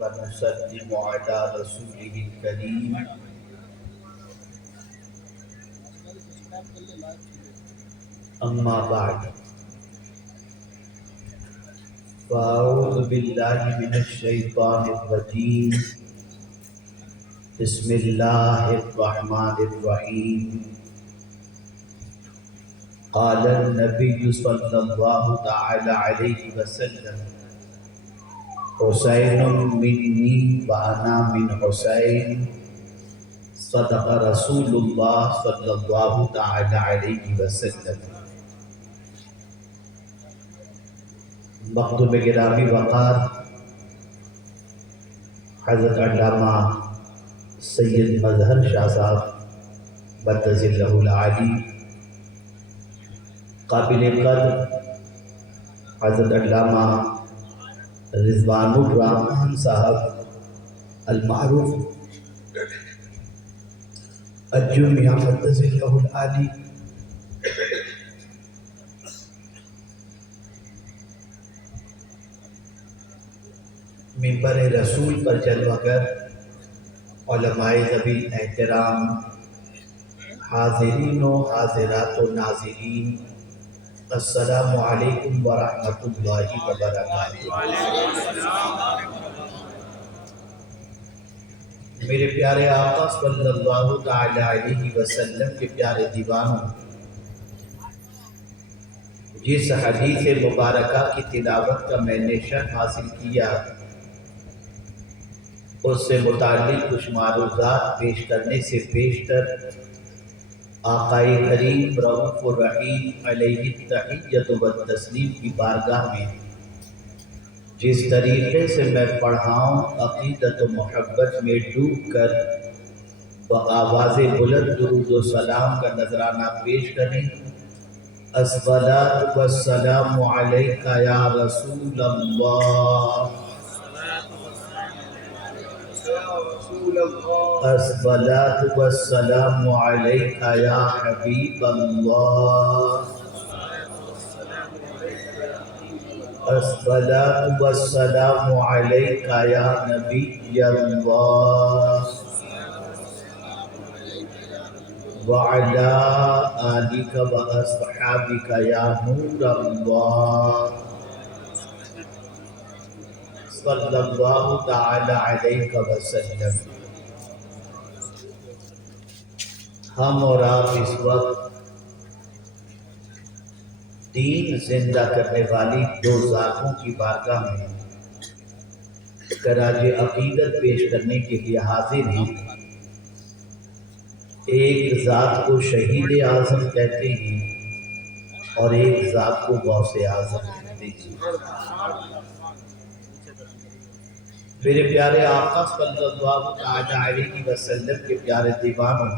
ونسلم على رسوله الكريم أما بعد فأعوذ بالله من الشيطان الرجيم بسم الله الرحمن الرحيم قال النبي صلى الله تعالى عليه وسلم حسين مني وأنا من حسين صدق رسول الله صلى الله تعالى عليه وسلم۔ مکتوب گرامی وقار حضرت علامہ سید مظہر شاہ صاحب بطز اللہ العالی، قابل قدر حضرت علامہ رضوان الرحمن صاحب المعروف الجمیہ بطز اللہ العالی، منبر رسول پر جلوہ گر علماء ذوی احترام، حاضرین و حاضرات و ناظرین، السلام علیکم ورحمۃ اللہ وبرکاتہ۔ میرے پیارے آقا صلی اللہ تعالی علیہ وسلم کے پیارے دیوانوں، جس حدیث مبارکہ کی تلاوت کا میں نے شرف حاصل کیا، اس سے متعلق کچھ معروضات پیش کرنے سے بیشتر آقا کریم رؤوف الرحیم علیہ التحیۃ والتسلیم کی بارگاہ میں جس طریقے سے میں پڑھاؤں عقیدت و محبت میں ڈوب کر بآواز بلند درود و سلام کا نذرانہ پیش کریں۔ الصلاۃ والسلام علیک یا رسول اللہ، الصلاۃ والسلام علیک یا حبیب اللہ، الصلاۃ والسلام علیک یا نبی اللہ، وعلی آلک واصحابک یا نور اللہ، صلی اللہ تعالی علیہ وسلم۔ ہم اور آپ اس وقت دین زندہ کرنے والی دو ذاتوں کی بارگاہ میں خراج عقیدت پیش کرنے کے لیے حاضر ہیں۔ ایک ذات کو شہید اعظم کہتے ہیں اور ایک ذات کو غوث اعظم کہتے ہیں۔ میرے پیارے آقا صلی اللہ تعالی علیہ وسلم کے پیارے دیوانوں،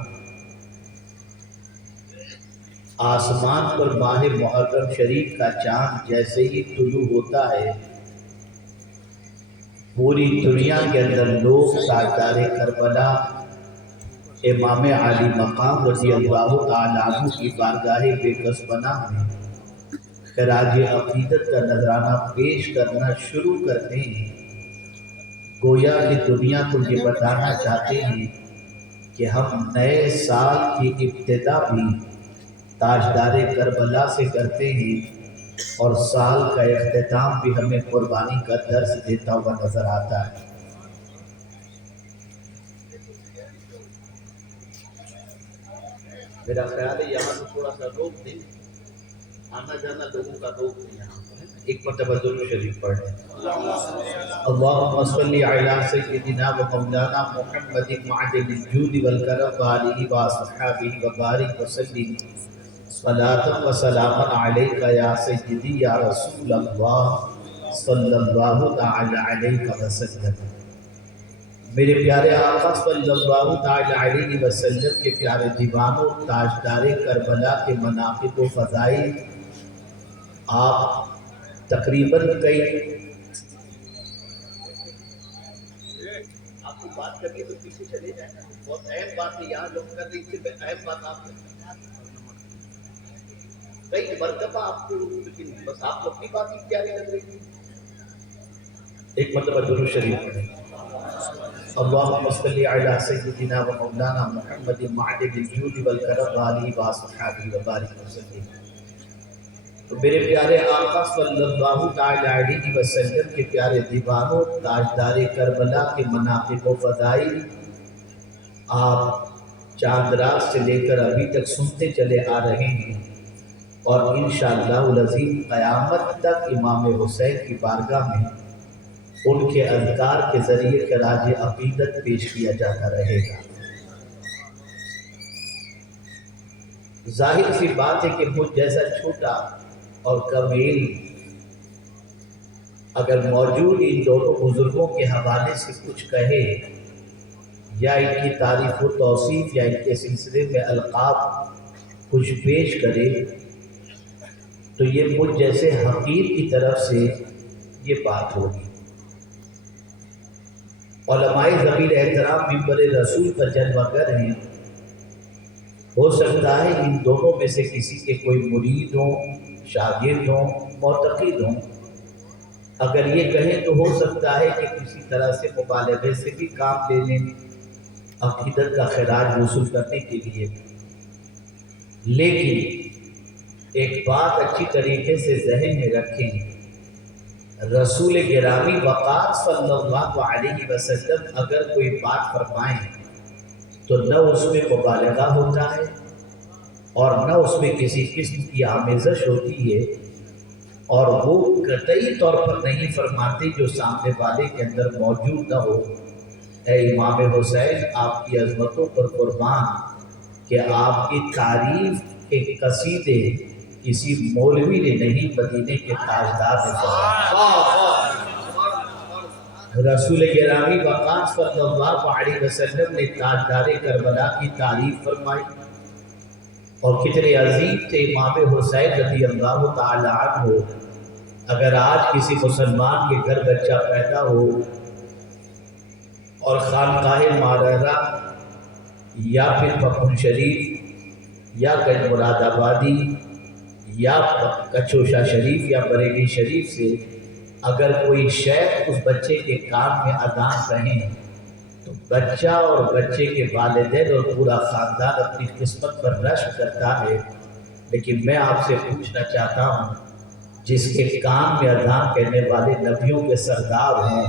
آسمان پر ماہ محرم شریف کا چاند جیسے ہی طلوع ہوتا ہے، پوری دنیا کے اندر لوگ تاجدار کربلا امام علی مقام رضی اللہ تعالیٰ عنہ کی بارگاہ بے کس پناہ میں خراج عقیدت کا نذرانہ پیش کرنا شروع کرتے ہیں، گویا کہ دنیا کو یہ بتانا چاہتے ہیں کہ ہم نئے سال کی ابتدا بھی تاجدار کربلا سے کرتے ہیں اور سال کا اختتام بھی ہمیں قربانی کا درس دیتا ہوا نظر آتا ہے۔ میرا خیال ہے یہاں سے تھوڑا سا روک دیں، آنا جانا لوگوں کا روک دیں، یہاں پر ایک مرتبہ درود شریف پڑھ لیں۔ اللہم صلی علی سیدنا و مولانا محمد معدن الجود والکرم وآلہ وصحبہ وبارک وسلم، صلاۃ و سلام علیک یا سیدی یا رسول اللہ صلی اللہ تعالی علیہ وسلم۔ میرے پیارے آقا صلی اللہ تعالی علیہ وسلم کے پیارے دیوانوں، تاجدار کربلا کے مناقب و فضائل آپ تقریباً کئی آپ کو بات کرنی تو پیچھے چلے جائیں، بہت اہم بات ہے، یہاں لوگ کر رہے تھے، اہم بات آپ کئی مرتبہ آپ کو، لیکن بس آپ اپنی بات ہی پیاری لگ رہی ہے۔ ایک مرتبہ درود شریف پڑھیں۔ اللهم صل على سيدنا ومولانا محمد معدن الجود والکرم وآلہ وصحبہ وبارک وسلم۔ تو میرے پیارے آقا صلی اللہ تعالی علیہ وسلم کے پیارے دیوانوں، تاجدار کربلا کے مناقب و فضائل آپ چاند رات سے لے کر ابھی تک سنتے چلے آ رہے ہیں، اور انشاءاللہ العظیم قیامت تک امام حسین کی بارگاہ میں ان کے اذکار کے ذریعے خراج عقیدت پیش کیا جاتا رہے گا۔ ظاہر سی بات ہے کہ مجھ جیسا چھوٹا اور کم علم اگر موجود ان دونوں بزرگوں کے حوالے سے کچھ کہے یا ان کی تعریف و توصیف یا ان کے سلسلے میں القاب کچھ پیش کرے تو یہ مجھ جیسے حقیر کی طرف سے یہ بات ہوگی۔ علماء ذویل احترام منبر رسول پر جلوہ گر ہیں، ہو سکتا ہے ان دونوں میں سے کسی کے کوئی مرید ہوں، شاگرد ہوں، معتقد ہوں۔ اگر یہ کہیں تو ہو سکتا ہے کہ کسی طرح سے مبالغے سے بھی کام لے لیں عقیدت کا خراج وصول کرنے کے لیے، لیکن ایک بات اچھی طریقے سے ذہن میں رکھیں، رسول گرامی وقار صلی اللہ علیہ وسلم اگر کوئی بات فرمائیں تو نہ اس میں مبالغہ ہوتا ہے اور نہ اس میں کسی قسم کی آمیزش ہوتی ہے، اور وہ قطعی طور پر نہیں فرماتے جو سامنے والے کے اندر موجود نہ ہو۔ اے امام حسین، آپ کی عظمتوں پر قربان کہ آپ کی تعریف کے قصیدے کسی مولوی نے نہیں، مدینے کے تاجدار نے فرمایا۔ رسول گرامی وقار صلی اللہ علیہ وسلم نے تاجدار کربلا کی تعریف فرمائی، اور کتنے عظیم تھے امام حسین رضی اللہ تعالی عنہ۔ اگر آج کسی مسلمان کے گھر بچہ پیدا ہو اور خانقاہ معررہ یا پھر پپن شریف یا گنج مراد آبادی یا کچوشا شریف یا بریلی شریف سے اگر کوئی شیخ اس بچے کے کان میں اذان کہیں تو بچہ اور بچے کے والدین اور پورا خاندان اپنی قسمت پر رشک کرتا ہے۔ لیکن میں آپ سے پوچھنا چاہتا ہوں، جس کے کان میں اذان کہنے والے نبیوں کے سردار ہوں،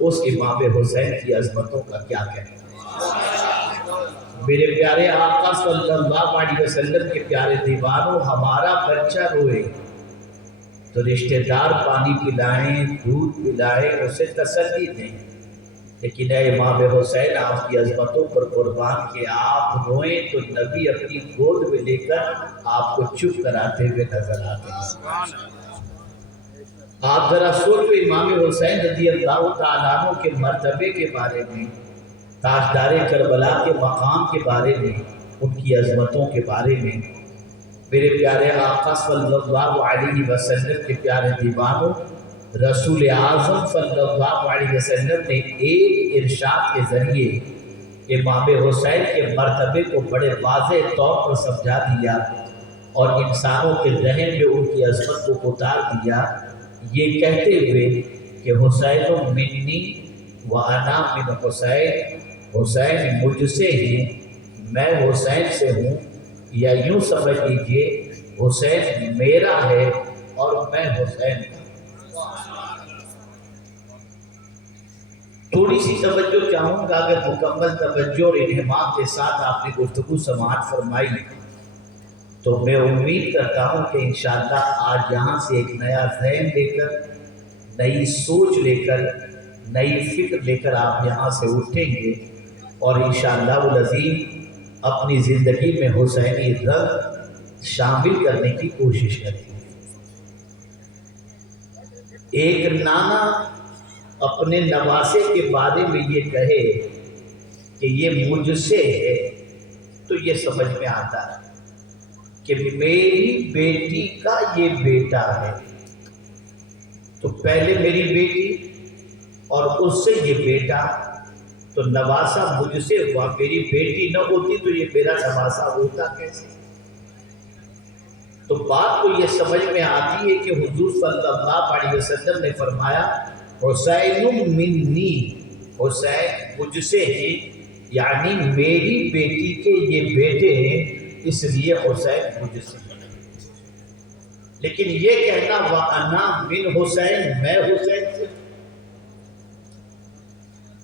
اس امام حسین کی عظمتوں کا کیا کہنا؟ میرے پیارے آقا صلی اللہ علیہ وسلم کے پیارے دیوانوں، ہمارا بچہ روئے تو رشتہ دار پانی پلائیں، دودھ پلائیں، اسے تسلی دیں، لیکن اے امام حسین، آپ کی عظمتوں پر قربان کہ آپ روئیں تو نبی اپنی گود میں لے کر آپ کو چپ کراتے ہوئے نظر آتے ہیں۔ آپ ذرا سوچو امام حسین رضی اللہ تعالیٰ عنہ کے مرتبے کے بارے میں، تاجدار کربلا کے مقام کے بارے میں، ان کی عظمتوں کے بارے میں۔ میرے پیارے آقا صلی اللہ علیہ وسلم کے پیارے دیوانوں، رسول اعظم صلی اللہ علیہ وسلم نے ایک ارشاد کے ذریعے امام حسین کے مرتبے کو بڑے واضح طور پر سمجھا دیا اور انسانوں کے ذہن میں ان کی عظمت کو اتار دیا، یہ کہتے ہوئے کہ حسین منی وانا من حسین، حسین مجھ سے ہیں، میں حسین سے ہوں، یا یوں سمجھ لیجئے حسین میرا ہے اور میں حسین کا۔ تھوڑی سی توجہ چاہوں گا، اگر مکمل توجہ اور انہمام کے ساتھ آپ نے گفتگو سماعت فرمائی تو میں امید کرتا ہوں کہ انشاءاللہ آج یہاں سے ایک نیا ذہن لے کر، نئی سوچ لے کر، نئی فکر لے کر آپ یہاں سے اٹھیں گے اور انشاءاللہ العظیم اپنی زندگی میں حسینی رنگ شامل کرنے کی کوشش کریں گے۔ ایک نانا اپنے نواسے کے بارے میں یہ کہے کہ یہ مجھ سے ہے تو یہ سمجھ میں آتا ہے کہ میری بیٹی کا یہ بیٹا ہے، تو پہلے میری بیٹی اور اس سے یہ بیٹا، تو نواسا مجھ سے ہوا، میری بیٹی نہ ہوتی تو یہ میرا نواسا ہوتا کیسے؟ تو بات کو یہ سمجھ میں آتی ہے کہ حضور صلی اللہ علیہ وسلم نے فرمایا حسین منی، حسین مجھ سے ہیں، یعنی میری بیٹی کے یہ بیٹے ہیں، اس لیے حسین مجھ سے ہیں۔ لیکن یہ کہنا وَأَنَا مِنْ حسین، میں حسین سے،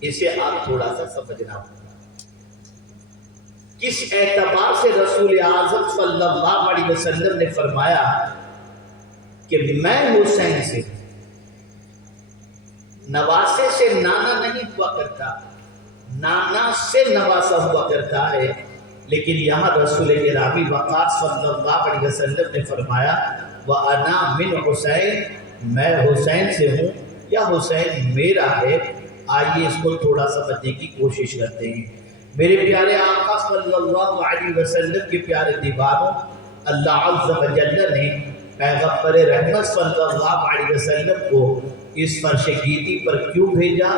اسے آپ تھوڑا سا سمجھنا ہوگا۔ کس اعتبار سے رسول اعظم صلی اللہ علیہ وسلم نے فرمایا کہ میں حسین سے، نواسے سے نانا نہیں ہوا کرتا، نانا سے نواسا ہوا کرتا ہے، لیکن یہاں رسول گرامی وقار صلی اللہ علیہ وسلم نے فرمایا وَأَنَا مِنْ حسین، میں حسین سے ہوں یا حسین میرا ہے۔ آئیے اس کو تھوڑا سمجھنے کی کوشش کرتے ہیں۔ میرے پیارے آقا صلی اللہ علیہ وسلم کے پیارے دیوانوں، اللہ عز و جل نے پیغمبر رحمت صلی اللہ علیہ وسلم کو اس فرش گیتی پر کیوں بھیجا،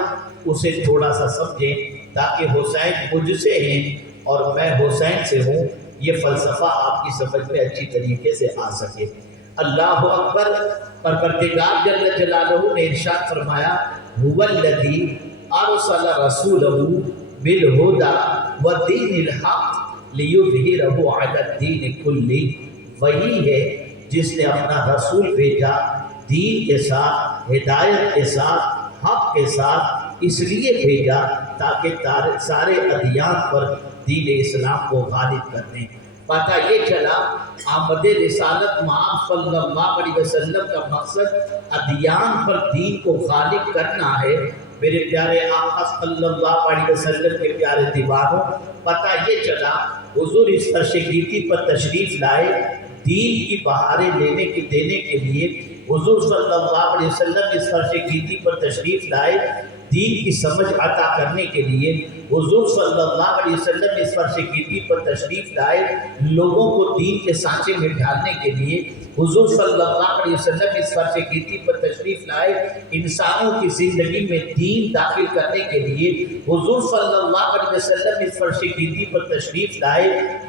اسے تھوڑا سا سمجھیں تاکہ حسین مجھ سے ہیں اور میں حسین سے ہوں، یہ فلسفہ آپ کی سمجھ میں اچھی طریقے سے آ سکے۔ اللہ اکبر۔ پروردگار جل جلالہ نے ارشاد فرمایا هو الذی ارسل رسولہ بالہدی ودین الحق لیظہرہ علی الدین کلہ، وہی ہے جس نے اپنا رسول بھیجا دین کے ساتھ، ہدایت کے ساتھ، حق کے ساتھ، اس لیے بھیجا تاکہ سارے ادیان پر دین اسلام کو غالب کر دیں۔ پتہ یہ چلا آمد رسالت محمد صلی اللہ علیہ وسلم کا مقصد ادیان پر دین کو غالب کرنا ہے۔ میرے پیارے آقا صلی اللہ علیہ وسلم کے پیارے دیوانوں، پتہ یہ چلا حضور اس فرش گیتی پر تشریف لائے دین کی بہاریں دینے کے لیے۔ حضور صلی اللہ علیہ وسلم اس فرش گیتی پر تشریف لائے دین کی سمجھ عطا کرنے کے لیے۔ حضور صلی اللہ علیہ وسلم اس فرش گیتی پر تشریف لائے لوگوں کو دین کے سانچے میں ڈھالنے کے لیے۔ حضور صلی اللہ علیہ وسلم اس فرش گیتی پر تشریف لائے انسانوں کی زندگی میں دین داخل کرنے کے لیے۔ حضور صلی اللہ علیہ وسلم اس فرش گیتی پر تشریف لائے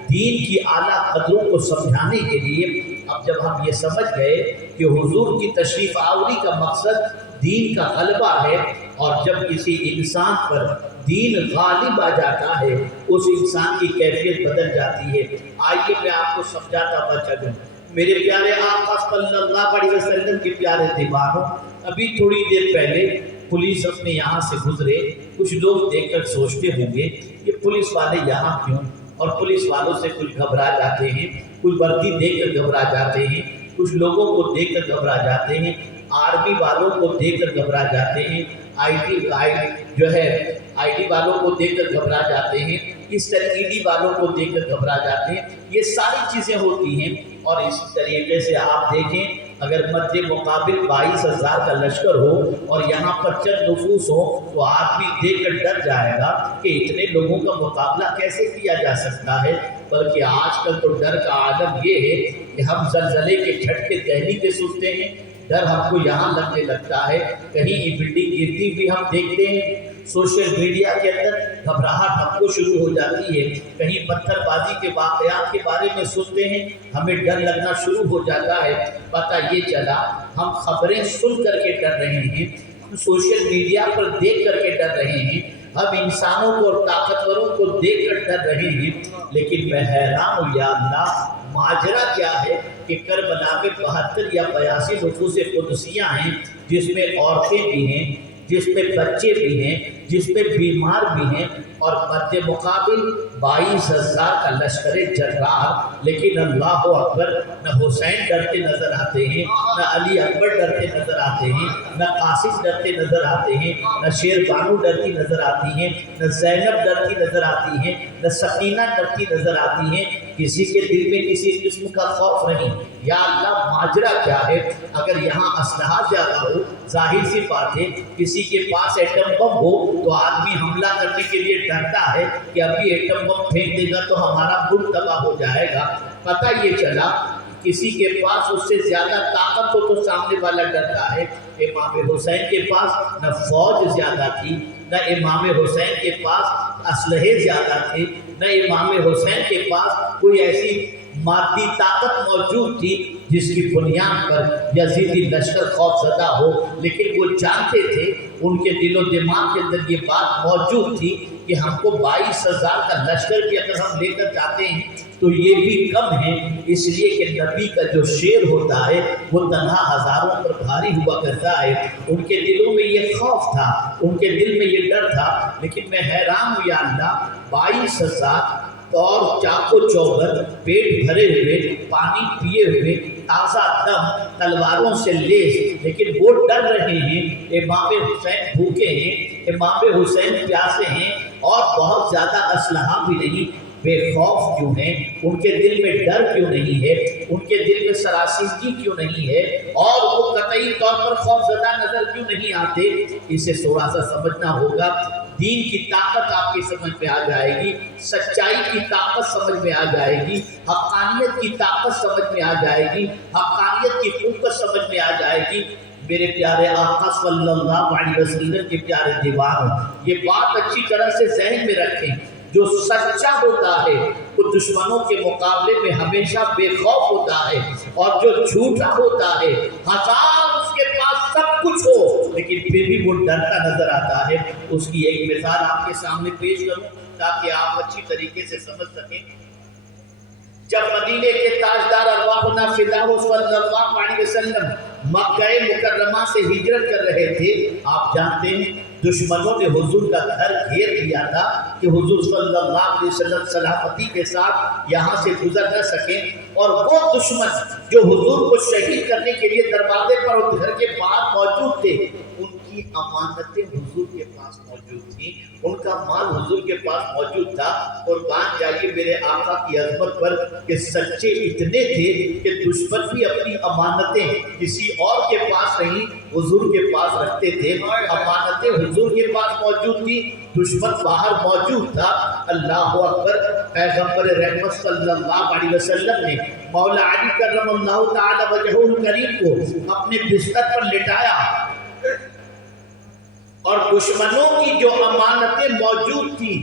دین کی اعلیٰ قدروں کو سمجھانے کے لیے۔ اب جب ہم یہ سمجھ گئے کہ حضور کی تشریف آوری کا مقصد دین کا غلبہ ہے، اور جب کسی انسان پر دین غالب آ جاتا ہے اس انسان کی کیفیت بدل جاتی ہے۔ آئیے میں آپ کو سمجھاتا ہوا چلوں۔ میرے پیارے آقا صلی اللہ علیہ وسلم کے پیارے دیوانوں، ابھی تھوڑی دیر پہلے پولیس اپنے یہاں سے گزرے، کچھ لوگ دیکھ کر سوچتے ہوں گے کہ پولیس والے یہاں کیوں، اور پولیس والوں سے کچھ گھبرا جاتے ہیں، کچھ وردی دیکھ کر گھبرا جاتے ہیں، کچھ لوگوں کو دیکھ کر گھبرا جاتے ہیں، آرمی والوں کو دیکھ کر گھبرا جاتے ہیں، آئی ڈی والوں کو دیکھ کر گھبرا جاتے ہیں، اس طرح ED والوں کو دیکھ کر گھبرا جاتے ہیں۔ یہ ساری چیزیں ہوتی ہیں، اور اس طریقے سے آپ دیکھیں اگر مد مقابل 22,000 کا لشکر ہو اور یہاں پر چند نفوس ہو تو آدمی دیکھ کر ڈر جائے گا کہ اتنے لوگوں کا مقابلہ کیسے کیا جا سکتا ہے۔ بلکہ آج کل تو ڈر کا عالم یہ ہے کہ ہم زلزلے کے جھٹکے دہلی کے سنتے ہیں، ڈر ہم کو یہاں لگنے لگتا ہے، کہیں یہ بلڈنگ گرتی بھی ہم دیکھتے ہیں، سوشل میڈیا کے اندر گھبراہٹ ہم کو شروع ہو جاتی ہے، کہیں پتھر بازی کے واقعات کے بارے میں سنتے ہیں ہمیں ڈر لگنا شروع ہو جاتا ہے۔ پتہ یہ چلا ہم خبریں سن کر کے ڈر رہے ہیں، ہم سوشل میڈیا پر دیکھ کر کے ڈر رہے ہیں، ہم انسانوں کو اور طاقتوروں کو دیکھ کر ڈر رہے ہیں۔ لیکن میں حیران ہوں یا اللہ، ماجرا کیا ہے کہ کربلا میں 72 یا 82 نفوس قدسیاں ہیں، جس میں عورتیں بھی ہیں، جس میں بچے بھی ہیں، جس میں بیمار بھی ہیں، اور مد مقابل 22,000 کا لشکر جرار۔ لیکن اللہ اکبر، نہ حسین ڈرتے نظر آتے ہیں، نہ علی اکبر ڈرتے نظر آتے ہیں، نہ قاسم ڈرتے نظر آتے ہیں، نہ شیر بانو ڈرتی نظر آتی ہیں، نہ زینب ڈرتی نظر آتی ہیں، نہ سکینہ ڈرتی نظر آتی ہیں، کسی کے دل میں کسی قسم کا خوف نہیں۔ یا اللہ، ماجرا کیا ہے؟ اگر یہاں اسلحہ زیادہ ہو، ظاہر سی بات ہے کسی کے پاس ایٹم بم ہو تو آدمی حملہ کرنے کے لیے ڈرتا ہے کہ ابھی ایٹم بم پھینک دے گا تو ہمارا ملک تباہ ہو جائے گا۔ پتہ یہ چلا کسی کے پاس اس سے زیادہ طاقت ہو تو سامنے والا ڈرتا ہے۔ امام حسین کے پاس نہ فوج زیادہ تھی، نہ امام حسین کے پاس اسلحے زیادہ تھے، نہ امام حسین کے پاس کوئی ایسی مادی طاقت موجود تھی جس کی بنیاد پر یزیدی لشکر خوف زدہ ہو، لیکن وہ جانتے تھے، ان کے دل و دماغ کے اندر یہ بات موجود تھی کہ ہم کو 22,000 کا لشکر بھی اگر ہم لے کر جاتے ہیں تو یہ بھی کم ہے، اس لیے کہ نبی کا جو شیر ہوتا ہے وہ تنہا ہزاروں پر بھاری ہوا کرتا ہے۔ ان کے دلوں میں یہ خوف تھا، ان کے دل میں یہ ڈر تھا، لیکن میں حیران ہوں یا اللہ، 22,000 اور چاقو چوبر، پیٹ بھرے ہوئے، پانی پیے ہوئے، تازہ دم، تلواروں سے لیس، لیکن وہ ڈر رہے ہیں۔ امام حسین بھوکے ہیں، امام حسین پیاسے ہیں، اور بہت زیادہ اسلحہ بھی نہیں، بے خوف کیوں ہیں؟ ان کے دل میں ڈر کیوں نہیں ہے؟ ان کے دل میں سراسیمگی کیوں نہیں ہے؟ اور وہ قطعی طور پر خوف زدہ نظر کیوں نہیں آتے؟ اسے تھوڑا سا سمجھنا ہوگا۔ دین کی طاقت آپ کی سمجھ میں آ جائے گی، سچائی کی طاقت سمجھ میں آ جائے گی، حقانیت کی طاقت سمجھ میں آ جائے گی، حقانیت کی قوت سمجھ میں آ جائے گی۔ میرے پیارے آقا صلی اللہ علیہ وسلم کے پیارے دیوانوں، یہ بات اچھی طرح سے ذہن میں رکھیں، جو سچا ہوتا ہے وہ دشمنوں کے مقابلے میں ہمیشہ بے خوف ہوتا ہے، اور جو جھوٹا ہوتا ہے ہزار اس کے پاس سب کچھ ہو لیکن پھر بھی وہ ڈرتا نظر آتا ہے۔ اس کی ایک مثال آپ کے سامنے پیش کروں تاکہ آپ اچھی طریقے سے سمجھ سکیں۔ جب مدینے کے تاجدار ارواحنا فداہ صلی اللہ علیہ وسلم مکہ مکرمہ سے ہجرت کر رہے تھے، آپ جانتے ہیں دشمنوں نے حضور کا گھر گھیر لیا تھا کہ حضور صلی اللہ علیہ وسلم سلامتی کے ساتھ یہاں سے گزر نہ سکیں، اور وہ دشمن جو حضور کو شہید کرنے کے لیے دروازے پر اور گھر کے باہر موجود تھے، ان کی امانتیں حضور کے پاس موجود تھیں، ان کا مال حضور کے پاس موجود تھا۔ قربان جائیے میرے آقا کی عظمت پر کہ سچے اتنے تھے کہ دشمن بھی اپنی امانتیں کسی اور کے پاس نہیں، حضور کے پاس رکھتے تھے۔ امانتیں حضور کے پاس موجود تھی، دشمن باہر موجود تھا۔ اللہ اکبر۔ پیغمبر رحمت صلی اللہ علیہ وسلم نے مولا علی کرم اللہ تعالی وجہہ الکریم کو اپنے بستر پر لٹایا، اور دشمنوں کی جو امانتیں موجود تھی،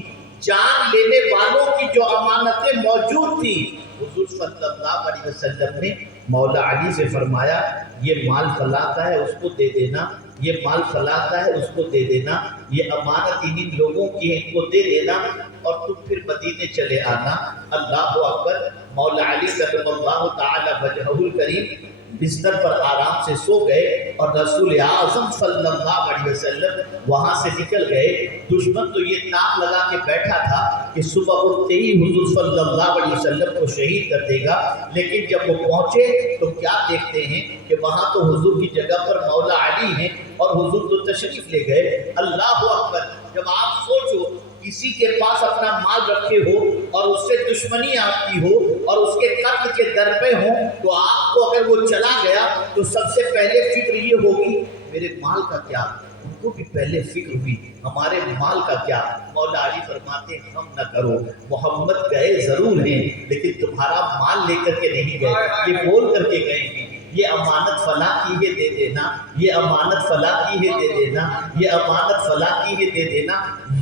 جان لینے والوں کی جو امانتیں موجود تھی، حضور صلی اللہ علیہ وسلم نے مولا علی سے فرمایا یہ مال فلاں کا ہے اس کو دے دینا، یہ مال فلاں کا ہے اس کو دے دینا، یہ امانت ان لوگوں کی ہے ان کو دے دینا، اور تم پھر مدینے چلے آنا۔ اللہ اکبر۔ مولا علی کرم اللہ تعالی وجہہ الکریم بستر پر آرام سے سو گئے، اور رسول اعظم صلی اللہ علیہ وسلم وہاں سے نکل گئے۔ دشمن تو یہ تاک لگا کے بیٹھا تھا کہ صبح اٹھتے ہی حضور صلی اللہ علیہ وسلم کو شہید کر دے گا، لیکن جب وہ پہنچے تو کیا دیکھتے ہیں کہ وہاں تو حضور کی جگہ پر مولا علی ہیں، اور حضور تو تشریف لے گئے۔ اللہ اکبر۔ جب آپ سوچو کسی کے پاس اپنا مال رکھے ہو اور اس سے دشمنی آپ کی ہو اور اس کے قتل کے در پہ ہوں، تو آپ کو اگر وہ چلا گیا تو سب سے پہلے فکر یہ ہوگی میرے مال کا کیا؟ ان کو بھی پہلے فکر ہوئی ہمارے مال کا کیا؟ مولا علی فرماتے ہیں ہم نہ کرو، محمد گئے ضرور ہیں لیکن تمہارا مال لے کر کے نہیں گئے، یہ بول کر کے گئے ہیں یہ امانت فلاں کی ہے دے دینا، یہ امانت فلاں کی ہے دے دینا، یہ امانت فلاں کی ہے دے دینا۔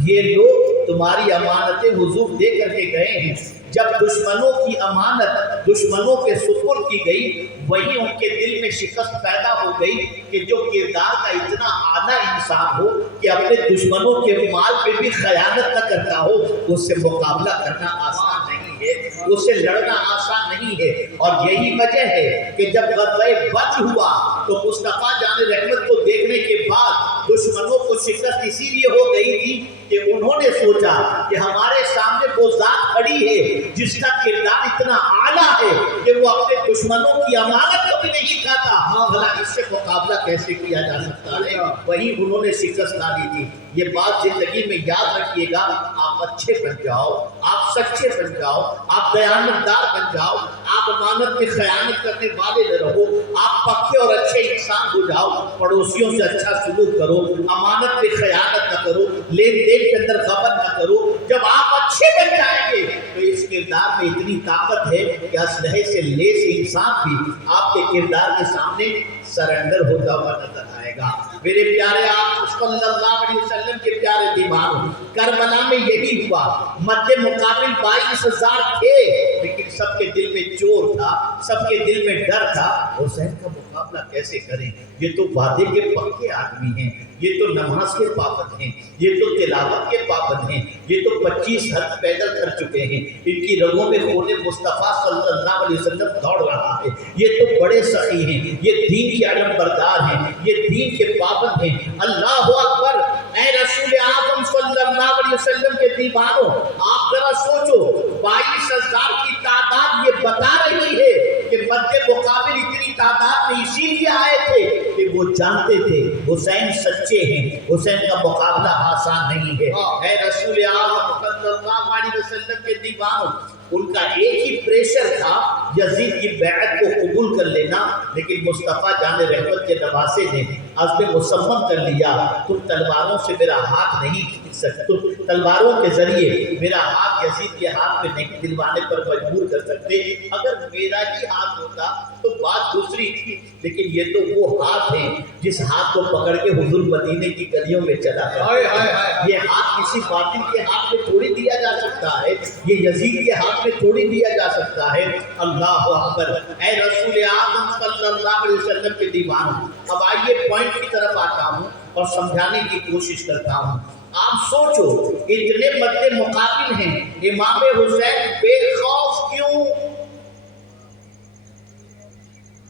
یہ لوگ تمہاری امانتیں حضور دے کر کے گئے ہیں۔ جب دشمنوں کی امانت دشمنوں کے سپرد کی گئی، وہی ان کے دل میں شکست پیدا ہو گئی کہ جو کردار کا اتنا اعلیٰ انسان ہو کہ اپنے دشمنوں کے مال پہ بھی خیانت نہ کرتا ہو، اس سے مقابلہ کرنا آسان نہیں ہے، اس سے لڑنا آسان نہیں ہے۔ اور یہی وجہ ہے کہ جب غزوہ بدر ہوا تو مصطفیٰ جان رحمت کو دیکھنے کے بعد دشمنوں کو شکست اسی لیے ہو گئی تھی کہ انہوں نے سوچا کہ ہمارے سامنے وہ ذات کھڑی ہے جس کا کردار اتنا اعلیٰ ہے کہ وہ اپنے دشمنوں کی امانت کو بھی نہیں کھاتا، بھلا اس سے مقابلہ کیسے کیا جا سکتا ہے؟ وہی انہوں نے شکست ڈالی تھی۔ یہ بات زندگی میں یاد رکھیے گا، آپ اچھے بن جاؤ، آپ سچے بن جاؤ، آپ دیانتدار بن جاؤ، آپ امانت میں خیانت کرنے والے نہ رہو، آپ پکے اور اچھے انسان ہو جاؤ، پڑوسیوں سے اچھا سلوک کرو، امانت میں خیانت نہ کرو، لین دین کے اندر غبن نہ کرو۔ جب آپ اچھے بن جائیں گے تو اس کردار میں اتنی طاقت ہے کہ اسلحے سے لیس انسان بھی آپ کے کردار کے سامنے سرنڈر ہوتا ہوا نظر آئے گا۔ میرے پیارے آپ صلی اللہ علیہ وسلم کے پیارے دیوانوں، کربلا میں یہی ہوا، مد مقابل 22,000 تھے لیکن سب کے دل میں چور تھا، سب کے دل میں ڈر تھا، حسین کا مقابلہ کیسے کریں؟ یہ تو وعدے کے پکے آدمی ہیں، یہ تو نماز کے پابند ہیں، یہ تو تلاوت کے پابند ہیں، یہ تو 25 حج پیدل کر چکے ہیں، ان کی رگوں میں خون مصطفیٰ صلی اللہ علیہ وسلم دوڑ رہا ہے، یہ تو بڑے سخی ہیں، یہ دین کے علم بردار ہیں، یہ دین کے پابند ہیں۔ اللہ اکبر! اے رسول اعظم صلی اللہ علیہ وسلم کے دیوانوں، آپ ذرا سوچو، 22,000 کی تعداد یہ بتا رہی ہے کہ مد مقابل اتنی تعداد میں اسی لیے آئے تھے کہ وہ جانتے تھے حسین سچے ہیں، حسین کا مقابلہ آسان نہیں ہے۔ اے رسول اعظم صلی اللہ علیہ وسلم کے دیوانوں، ان کا ایک ہی پریشر تھا یزید کی بیعت کو قبول کر لینا، لیکن مصطفیٰ جان رحمت کے نواسے نے عزم مصمم کر لیا، تم تلواروں سے میرا ہاتھ نہیں کھینچ سکتے، تم تلواروں کے ذریعے میرا ہاتھ یزید کے ہاتھ پہ نہیں دلوانے پر مجبور کر سکتے، اگر میرا ہی ہاتھ ہوتا تو بات دوسری تھی، لیکن یہ تو وہ ہاتھ ہیں جس ہاتھ کو پکڑ کے حضور مدینے کی گلیوں میں چلا کرتے ہیں۔ یہ ہاتھ کسی باطل کے ہاتھ میں تھوڑی دیا جا سکتا ہے، یہ یزید کے ہاتھ میں تھوڑی دیا جا سکتا ہے۔ اللہ اکبر! اے رسول اعظم صلی اللہ علیہ وسلم کے دیوانوں، اب آئیے پوائنٹ کی طرف آتا ہوں اور سمجھانے کی کوشش کرتا ہوں۔ آپ سوچو، اتنے مد مقابل ہیں، امام حسین بے خوف کیوں؟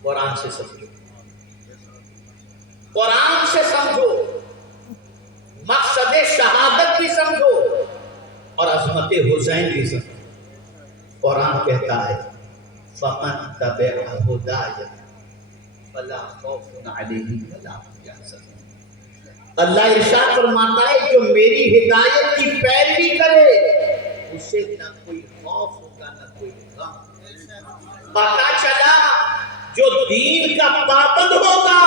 قرآن سے سمجھو، قرآن سے سمجھو، مقصد شہادت بھی سمجھو اور عظمت حسین بھی سمجھو۔ قرآن کہتا ہے فَمَن تَبِعَ هُدَايَ فَلَا خَوْفٌ عَلَيْهِمْ وَلَا هُمْ يَحْزَنُونَ۔ اللہ ارشاد فرماتا ہے جو میری ہدایت کی پیروی کرے اسے نہ کوئی خوف ہوگا نہ کوئی غم۔ پتہ چلا جو دین کا پابند ہوگا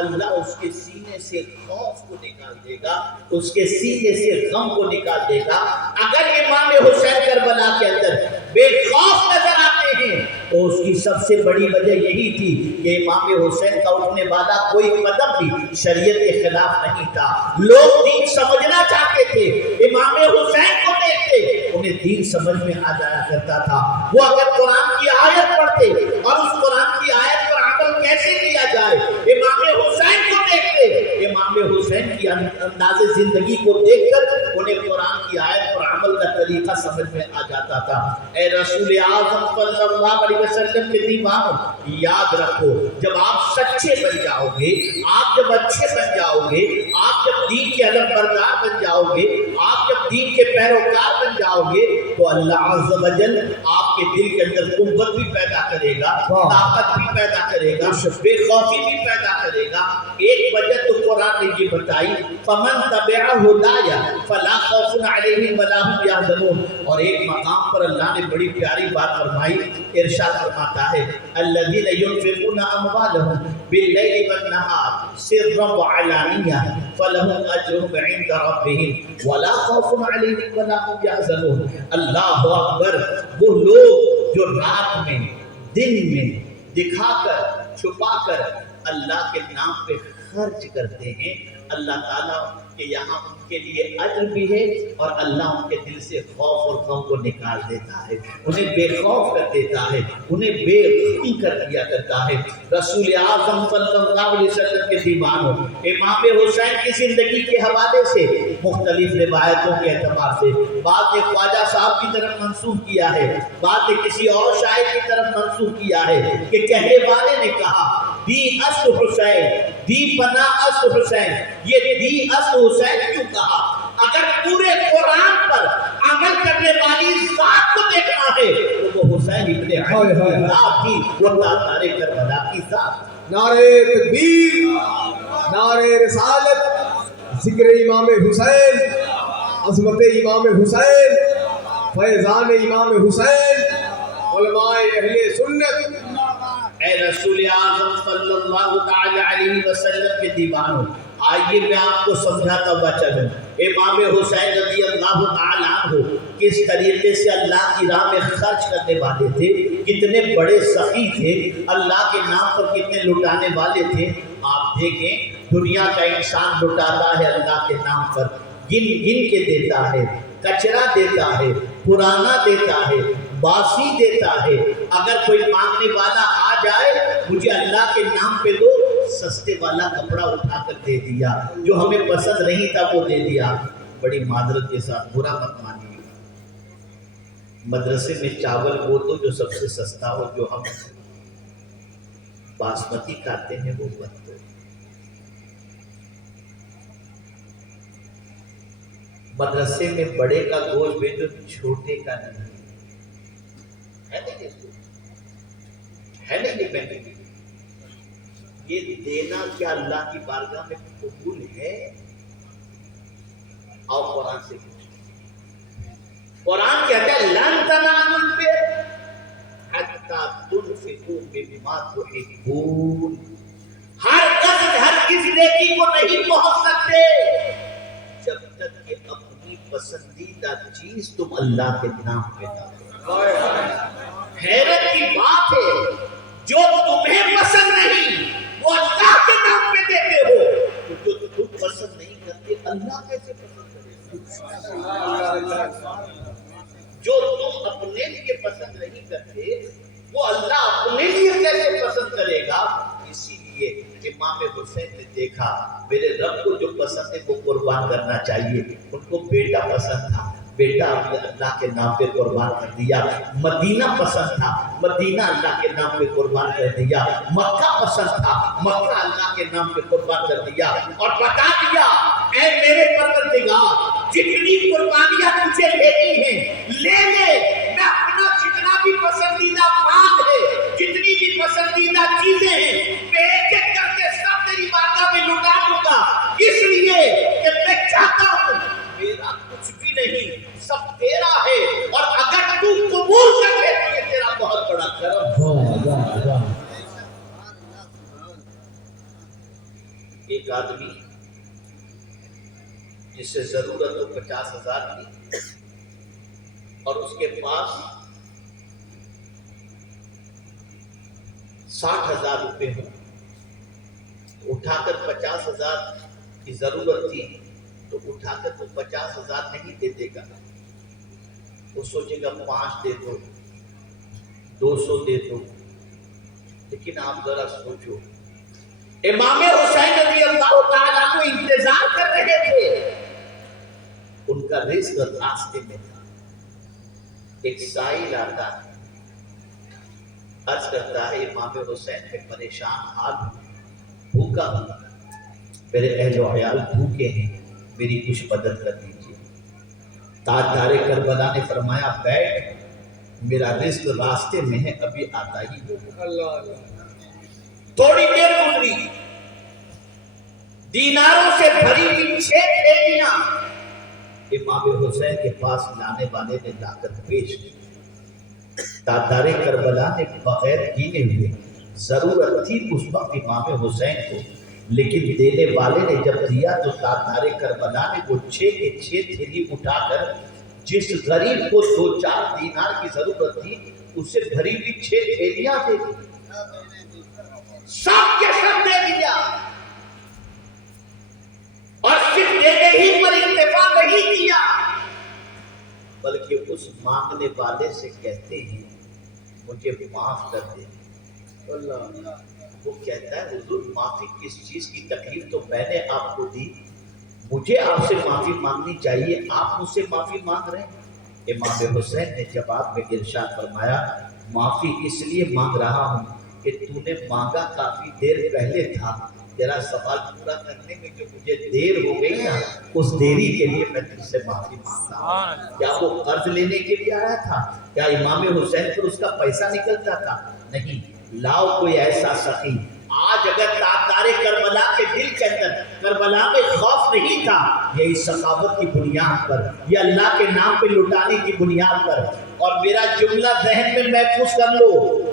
اللہ اس کے سینے سے خوف کو نکال دے گا، اس کے سینے سے غم کو نکال دے گا۔ اگر امام حسین کربلا کے اندر بے خوف نظر آتے ہیں تو اس کی سب سے بڑی وجہ یہی تھی کہ امام حسین کا اٹھنے والا کوئی قدم بھی شریعت کے خلاف نہیں تھا۔ لوگ دین سمجھنا چاہتے تھے، امام حسین کو دیکھتے انہیں دین سمجھ میں آ جایا کرتا تھا۔ وہ اگر قرآن کی آیت پڑھتے اور اس قرآن کی آیت پر عمل کیسے کیا جائے امام حسین کو دیکھتے، امام حسین کی انداز زندگی کو دیکھ کر انہیں قرآن کی آیت پر عمل کا طریقہ سمجھ میں آ جاتا تھا۔ اے رسول اعظم صلی اللہ علیہ وسلم کے دیوانوں، یاد رکھو جب آپ سچے بن جاؤ گے، آپ جب اچھے بن جاؤ گے، آپ جب دین کے علم بردار بن جاؤ گے، آپ جب دین کے پیروکار بن جاؤ گے تو اللہ عز و جل آپ کے دل کے اندر قوت بھی پیدا کرے گا، طاقت بھی پیدا کرے گا، بے خوفی بھی پیدا کرے گا۔ ایک وجہ تو قرآن نے یہ بتائی فَمَن تَبِعَ هُدَايَ فَلَا خَوْفٌ عَلَيْهِمْ وَلَا هُمْ يَحْزَنُونَ۔ اور ایک مقام پر اللہ نے بڑی پیاری بات فرمائی، ارشاد فرماتا ہے الَّذِينَ يُنْفِقُونَ أَمْوَالَهُمْ بِاللَّيْلِ وَالنَّهَارِ سِرًّا وَعَلَانِيَةً فَلَهُمْ أَجْرُهُمْ عِنْدَ رَبِّهِمْ وَلَا خَوْفٌ عَلَيْهِمْ وَلَا هُمْ يَحْزَنُونَ۔ اللہ اکبر! وہ لوگ جو رات میں دن میں دکھا کر چھپا کر اللہ کے نام پہ خرچ کرتے ہیں، اللہ تعالیٰ کے یہاں ان کے لیے اجر بھی ہے اور اللہ ان کے دل سے خوف اور غم کو نکال دیتا ہے، انہیں بے خوف کر دیتا ہے، انہیں بے غم کر دیا کرتا ہے۔ رسول اعظم صلی اللہ علیہ وسلم کے دیوانوں، امام حسین کی زندگی کے حوالے سے مختلف روایتوں کے اعتبار سے بعض نے خواجہ صاحب کی طرف منسوب کیا ہے، بعض نے کسی اور شاعر کی طرف منسوب کیا ہے کہ کہنے والے نے کہا دی اصل حسین، دی پناہ اصل حسین۔ یہ دی اصل حسین کیوں کہا؟ اگر پورے قرآن پر عمل کرنے والی ذات کو دیکھنا ہے تو وہ حسین ابن علی کی ذات تھی، وہ تاجدار کربلا کی ذات۔ نعرہ تکبیر، نعرہ رسالت، ذکر امام حسین، عظمت امام حسین، فیضان امام حسین، علماء اہل سنت۔ اے رسول اعظم صلی اللہ تعالی علیہ وسلم کے دیوانوں، آئیے میں آپ کو سمجھاتا ہوا چلوں امام حسین رضی اللہ تعالیٰ عنہ کس طریقے سے اللہ کی راہ میں خرچ کرنے والے تھے، کتنے بڑے سخی تھے، اللہ کے نام پر کتنے لٹانے والے تھے۔ آپ دیکھیں دنیا کا انسان لٹاتا ہے اللہ کے نام پر، گن گن کے دیتا ہے، کچرا دیتا ہے، پرانا دیتا ہے، باسی دیتا ہے. اگر کوئی مانگنے والا آ جائے مجھے اللہ کے نام پہ دو، سستے والا کپڑا اٹھا کر دے دیا، جو ہمیں پسند نہیں تھا وہ دے دیا. بڑی معذرت کے ساتھ برا مت مانیے، مدرسے میں چاول وہ تو جو سب سے سستا ہو، جو ہم باسمتی کھاتے ہیں وہ مت دو. مدرسے میں بڑے کا گوشت بھیجو، چھوٹے کا نہیں. ہے نہیں بہن؟ یہ دینا کیا اللہ کی بارگاہ میں قبول ہے؟ اور قرآن سے قرآن کہتا ہے لن تنالوا البر حتی تنفقوا مما تحبون. ہر کس نیکی کو نہیں پہنچ سکتے جب تک کہ اپنی پسندیدہ چیز تم اللہ کے نام پہ نہ دو. حیرت کی بات ہے، جو تمہیں پسند نہیں وہ اللہ کے نام پہ دیتے ہو، تو جو تم پسند نہیں کرتے اللہ کیسے پسند کرے گا؟ جو تم اپنے لیے پسند نہیں کرتے وہ اللہ اپنے لیے کیسے پسند کرے گا؟ اسی لیے امام حسین نے دیکھا میرے رب کو جو پسند ہے وہ قربان کرنا چاہیے. ان کو بیٹا پسند تھا، بیٹا اللہ کے نام پہ قربان کر دیا. مدینہ پسند تھا، مدینہ اللہ کے نام پہ قربان کر دیا. مکہ پسند تھا، مکہ اللہ کے نام پہ قربان کر دیا. اور بتا دیا اے میرے پروردگار، جتنی قربانیاں تجھے لینی ہیں لے لے، میں اپنا جتنا بھی پسندیدہ مال ہے، جتنی بھی پسندیدہ چیزیں ہیں، میں ایک ایک کر کے سب تیری بارگاہ میں لٹا دوں گا، اس لیے کہ میں چاہتا ہوں میرا کچھ بھی نہیں، سب تیرا ہے. اور اگر تو قبول کر لے تو یہ تیرا بہت بڑا کرم. ایک آدمی جس سے ضرورت ہو 50,000 کی اور اس کے پاس 60,000 روپے ہوں، اٹھا کر 50,000 کی ضرورت تھی تو اٹھا کر تو 50,000 نہیں دے دے گا، وہ سوچے گا 5 دے دو، 200 دے دو. لیکن آپ ذرا سوچو، امام حسین رضی اللہ تعالیٰ کو انتظار کر رہے تھے، ان کا رزق راستے میں تھا. ایک سائل آتا ہے، عرض کرتا ہے امام حسین میں پریشان حال ہوں، بھوکا ہوں، میرے اہل و عیال بھوکے ہیں، میری کچھ مدد کر دیجیے. تاجدار کربلا نے فرمایا بیٹھ، میرا رزق راستے میں ہے، ابھی آتا ہی ہوگا. تھوڑی دیر گزری، دیناروں سے بھری ہوئی 6 تھیلیاں امام حسین کے پاس لانے والے نے لا کر پیش کی. تاجدار کربلا نے بغیر گینے ہوئے، ضرورت تھی اس وقت امام حسین کو، لیکن دینے والے نے جب دیا تو تاجدار کربلا نے وہ 6 کے 6 تھیلی اٹھا کر جس غریب کو 2-4 دینار کی ضرورت تھی اسے بھری ہوئی 6 تھیلیاں دے دی. سب کے سب دے دیا، اور صرف دینے ہی پر اکتفا نہیں کیا بلکہ اس مانگنے والے سے کہتے ہیں مجھے معاف کر دے. وہ کہتا ہے حضور معافی کس چیز کی تکلیف تو میں نے آپ کو دی، مجھے آپ سے معافی مانگنی چاہیے، آپ مجھ سے معافی مانگ رہے ہیں. امام حسین نے جواب میں ارشاد فرمایا معافی اس لیے مانگ رہا ہوں کہ تو نے مانگا کافی دیر پہلے تھا، تیرا سوال پورا کرنے میں جو مجھے دیر ہو گئی نا، اس دیری کے لیے میں تجھ سے معافی مانگتا ہوں. کیا وہ قرض لینے کے لیے آیا تھا؟ کیا امام حسین پر اس کا پیسہ نکلتا تھا؟ نہیں. لاؤ کوئی ایسا سخی. آج اگر تاجدار کربلا کے دل کے اندر کربلا میں خوف نہیں تھا، یہ اس سخاوت کی بنیاد پر، یہ اللہ کے نام پہ لٹانے کی بنیاد پر. اور میرا جملہ ذہن میں محفوظ کر لو،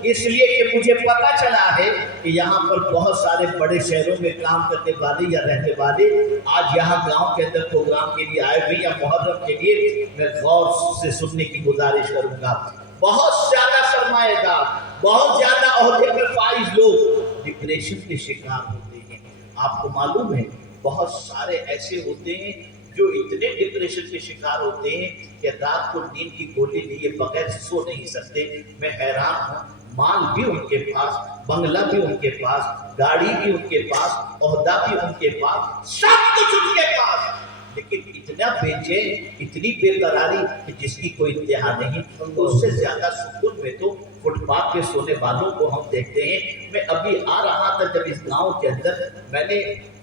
اس لیے کہ مجھے پتا چلا ہے کہ یہاں پر بہت سارے بڑے شہروں میں کام کرنے والے یا رہنے والے آج یہاں گاؤں کے اندر پروگرام کے لیے آئے ہوئے یا محرم کے لیے، میں غور سے سننے کی گزارش کروں گا. بہت زیادہ سرمایہ دار، بہت زیادہ عہدے پر فائز لوگ ڈپریشن کے شکار ہوتے ہیں. آپ کو معلوم ہے بہت سارے ایسے ہوتے ہیں جو اتنے ڈپریشن کے شکار ہوتے ہیں کہ رات کو نیند کی گولی لیے بغیر سو نہیں سکتے. میں حیران ہوں، مال بھی ان کے پاس، بنگلہ بھی ان کے پاس، گاڑی بھی ان کے پاس، عہدہ بھی ان کے پاس، سب کچھ ان کے پاس، لیکن اتنا بے چین، اتنی بے قراری کہ جس کی کوئی انتہا نہیں. اس سے زیادہ سکون میں تو فٹ پاتھ پہ سونے والوں کو ہم دیکھتے ہیں. میں ابھی آ رہا تھا جب اس گاؤں کے اندر میں نے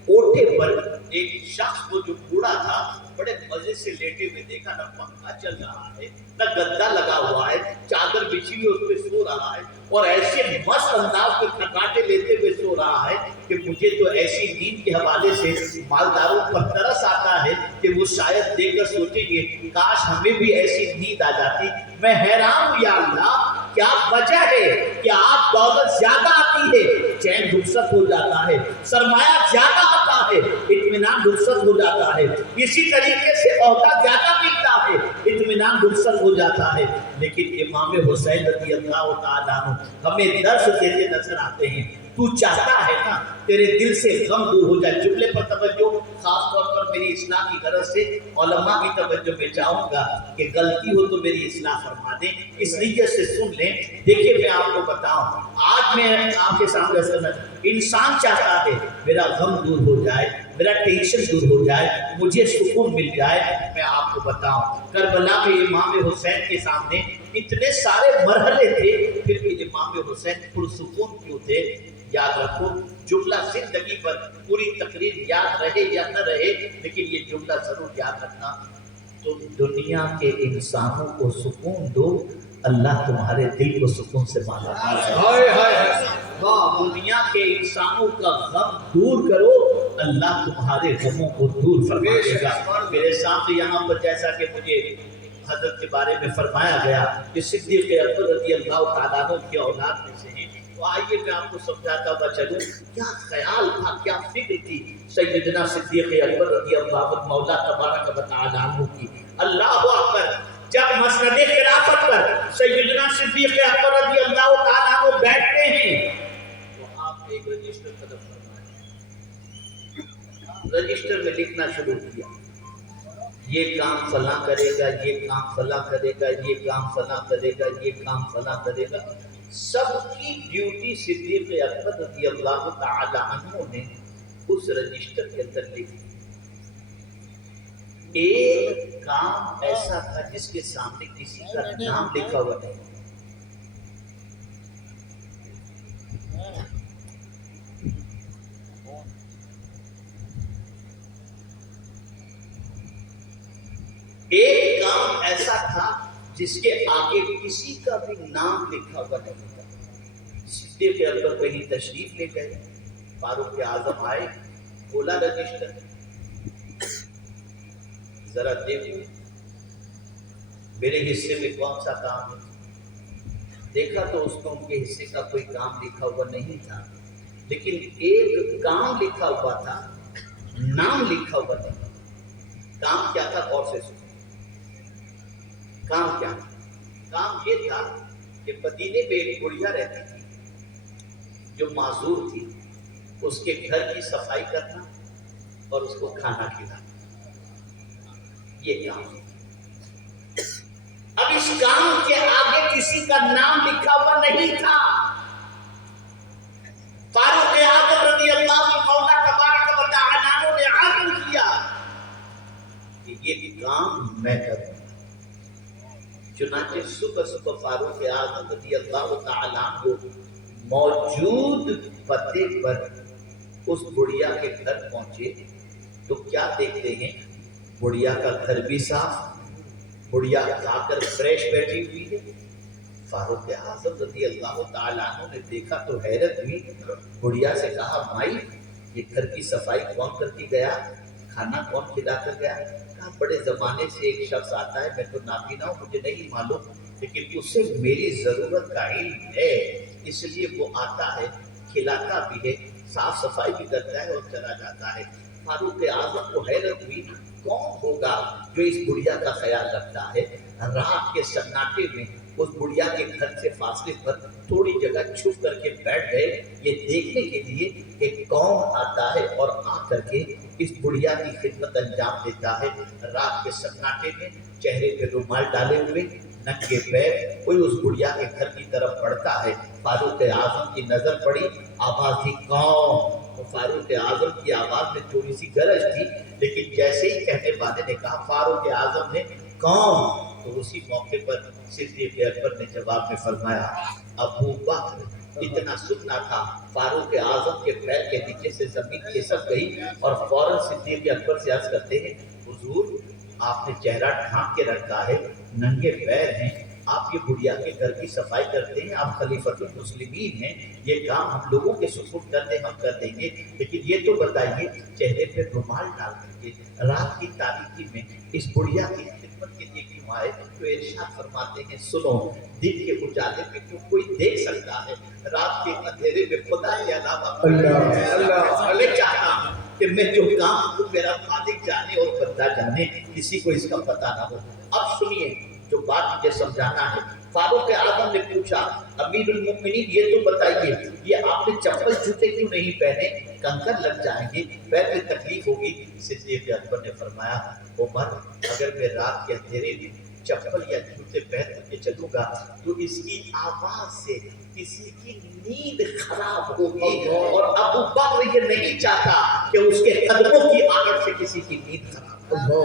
اوٹے پر ایک شخص کو جو بوڑھا تھا بڑے مزے سے لیٹے ہوئے دیکھا. نہ پنکھا چل رہا ہے، نہ گدا لگا ہوا ہے، چادر بچھی ہوئی اس پہ سو رہا ہے اور ایسے مست انداز میں کھٹکھاٹے لیتے ہوئے سو رہا ہے کہ مجھے تو ایسی نیند کے حوالے سے مالداروں پر ترس آتا ہے کہ وہ شاید دیکھ کر سوچیں گے کاش ہمیں بھی ایسی نیند آ جاتی. میں حیران ہوں یا اللہ کیا وجہ ہے کہ آپ دولت زیادہ آتی ہے چین رخصت ہو جاتا ہے، سرمایہ زیادہ آتا ہے اطمینان رخصت ہو جاتا ہے، اسی طریقے سے عہدہ زیادہ ملتا ہے اطمینان رخصت ہو جاتا ہے. لیکن امام حسین رضی اللہ تعالیٰ عنہ ہمیں درس دیتے نظر آتے ہیں. تو چاہتا ہے نا تیرے دل سے غم دور ہو جائے. جملے پر توجہ، خاص طور پر میری اصلاح کی غرض سے علماء کی توجہ میں چاہوں گا کہ غلطی ہو تو میری اصلاح فرما دیں. اس لیے سے سن لیں. دیکھیے میں آپ کو بتاؤں، آج میں آپ کے سامنے سمجھ انسان چاہتا ہے میرا غم دور ہو جائے، میرا ٹینشن دور ہو جائے، مجھے سکون مل جائے. میں آپ کو بتاؤں کربلا میں امام حسین کے سامنے اتنے سارے مرحلے تھے، پھر بھی امام حسین پرسکون کیوں تھے؟ یاد رکھو جملہ زندگی پر پوری تقریر یاد رہے یا نہ رہے لیکن یہ جملہ ضرور یاد رکھنا. تم دنیا کے انسانوں کو سکون دو، اللہ تمہارے دل کو سکون سے مالا مال. دنیا کے انسانوں کا غم دور کرو، اللہ تمہارے غموں کو دور فرما دے گا. میرے سامنے یہاں پر جیسا کہ مجھے حضرت کے بارے میں فرمایا گیا کہ صدیق اکبر رضی اللہ تعالیٰ عنہ کی اولاد میں سے ہیں، تو آئیے میں آپ کو سمجھاتا ہوا چلوں کیا خیال تھا، کیا فکر تھی سیدنا صدیق اکبر رضی اللہ عنہ مولا تبارک و تعالیٰ عنہ کی. اللہ اکبر. جب مسند خلافت پر سیدنا صدیق اکبر رضی اللہ تعالیٰ عنہ بیٹھتے ہیں تو آپ نے ایک رجسٹر قدم فرمایا، رجسٹر میں لکھنا شروع کیا یہ کام فلاں کرے گا، یہ کام فلاں کرے گا، یہ کام فلاں کرے گا، یہ کام فلاں کرے گا. سب کی ڈیوٹی صدیق اکبر رضی اللہ تعالی عنہ نے اس رجسٹر کے اندر لکھی. ایک کام ایسا تھا جس کے سامنے کسی کا نام لکھا ہوا نہیں. ایک کام ایسا تھا جس کے آگے کسی کا بھی نام لکھا ہوا نہیں تھا. صدیق اکبر کہیں تشریف لے گئے، فاروق اعظم آئے، کھولا رجسٹر، ذرا دیکھو میرے حصے میں کون سا کام ہے. دیکھا تو اس کو ان کے حصے کا کوئی کام لکھا ہوا نہیں تھا، لیکن ایک کام لکھا ہوا تھا، نام لکھا ہوا نہیں. کام کیا تھا؟ غور سے سنو. کام کیا تھا؟ کام یہ تھا کہ مدینے میں ایک بڑھیا رہتی تھی جو معذور تھی، اس کے گھر کی صفائی کرنا اور اس کو کھانا کھلانا، یہ کام. اب اس کام کے آگے کسی کا نام لکھا ہوا نہیں تھا. فاروق اعظم رضی اللہ مولا تبارک و تعالی عنہ نے عزم کیا کہ یہ کام میں کروں. چنانچہ صبح صبح فاروق اعظم رضی اللہ تعالی عنہ موجود پتے پر اس بڑھیا کے گھر پہنچے تو کیا دیکھتے ہیں؟ بڑھیا کا گھر بھی صاف، بڑھیا کھا کر فریش بیٹھی ہوئی ہے. فاروق اعظم رضی اللہ تعالیٰ عنہ نے دیکھا تو حیرت ہوئی. بڑھیا سے کہا مائی یہ گھر کی صفائی کون کر کے گیا، کھانا کون کھلا کر گیا؟ کہا بڑے زمانے سے ایک شخص آتا ہے، میں تو نابینا ہوں، مجھے نہیں معلوم، لیکن اسے میری ضرورت کا علم ہے، اس لیے وہ آتا ہے، کھلاتا بھی ہے، صاف صفائی بھی کرتا ہے اور چلا جاتا ہے. فاروق اعظم کو حیرت ہوئی کون ہوگا جو اس بڑھیا کا خیال رکھتا ہے. رات کے سناٹے میں اس بڑھیا کے گھر سے فاصلے پر تھوڑی جگہ چھپ کر کے بیٹھ گئے یہ دیکھنے کے لیے کہ کون آتا ہے اور آ کر کے اس بڑھیا کی خدمت انجام دیتا ہے۔ رات کے سناٹے میں چہرے پہ رومال ڈالے ہوئے ننگے پیر کوئی اس بڑھیا کے گھر کی طرف بڑھتا ہے۔ فاروق اعظم کی نظر پڑی، آواز دی کون؟ فاروق اعظم کی آواز میں تھوڑی سی گرج تھی، لیکن جیسے ہی کہنے والے نے کہا فاروق اعظم نے کون، تو اسی موقع پر صدیق اکبر نے جواب میں فرمایا ابو بکر۔ اتنا سننا تھا فاروق اعظم کے پیر کے نیچے سے زمین کھسک گئی اور فوراً صدیق اکبر سے عرض کرتے ہیں حضور آپ نے چہرہ ڈھانپ کے رکھا ہے، ننگے پیر ہیں، آپ یہ بڑھیا کے گھر کی صفائی کرتے ہیں، آپ خلیفۃ المسلمین ہیں، یہ کام ہم لوگوں کے سپرد کر دیں ہم کر دیں گے، لیکن یہ تو بتائیے چہرے پہ رومال ڈال کر کے رات کی تاریکی میں اس بڑھیا کی خدمت کے لیے کیوں آئے؟ تو ارشاد فرماتے ہیں سنو، دن کے اجالے میں کیوں کوئی دیکھ سکتا ہے، رات کے اندھیرے میں خدا کے علاوہ میں چاہتا ہوں کہ میں جو کام کو میرا خالق جانے اور بندہ جانے، کسی کو اس کا پتہ نہ ہو۔ اب سنیے جو بات مجھے سمجھانا ہے۔ فاروق اعظم نے پوچھا امیر المؤمنین یہ تو بتائیے یہ آپ نے چپل جوتے کیوں نہیں پہنے، کنکر لگ جائیں گے، پیر میں تکلیف ہوگی۔ صدیق اکبر نے فرمایا عمر اگر میں رات کے اندھیرے میں چپل یا جوتے پہن کر کے چلوں گا تو اس کی آواز سے کسی کی نیند خراب ہوگی، اور ابو بکر یہ نہیں چاہتا کہ اس کے قدموں کی آہٹ سے کسی کی نیند خراب ہو۔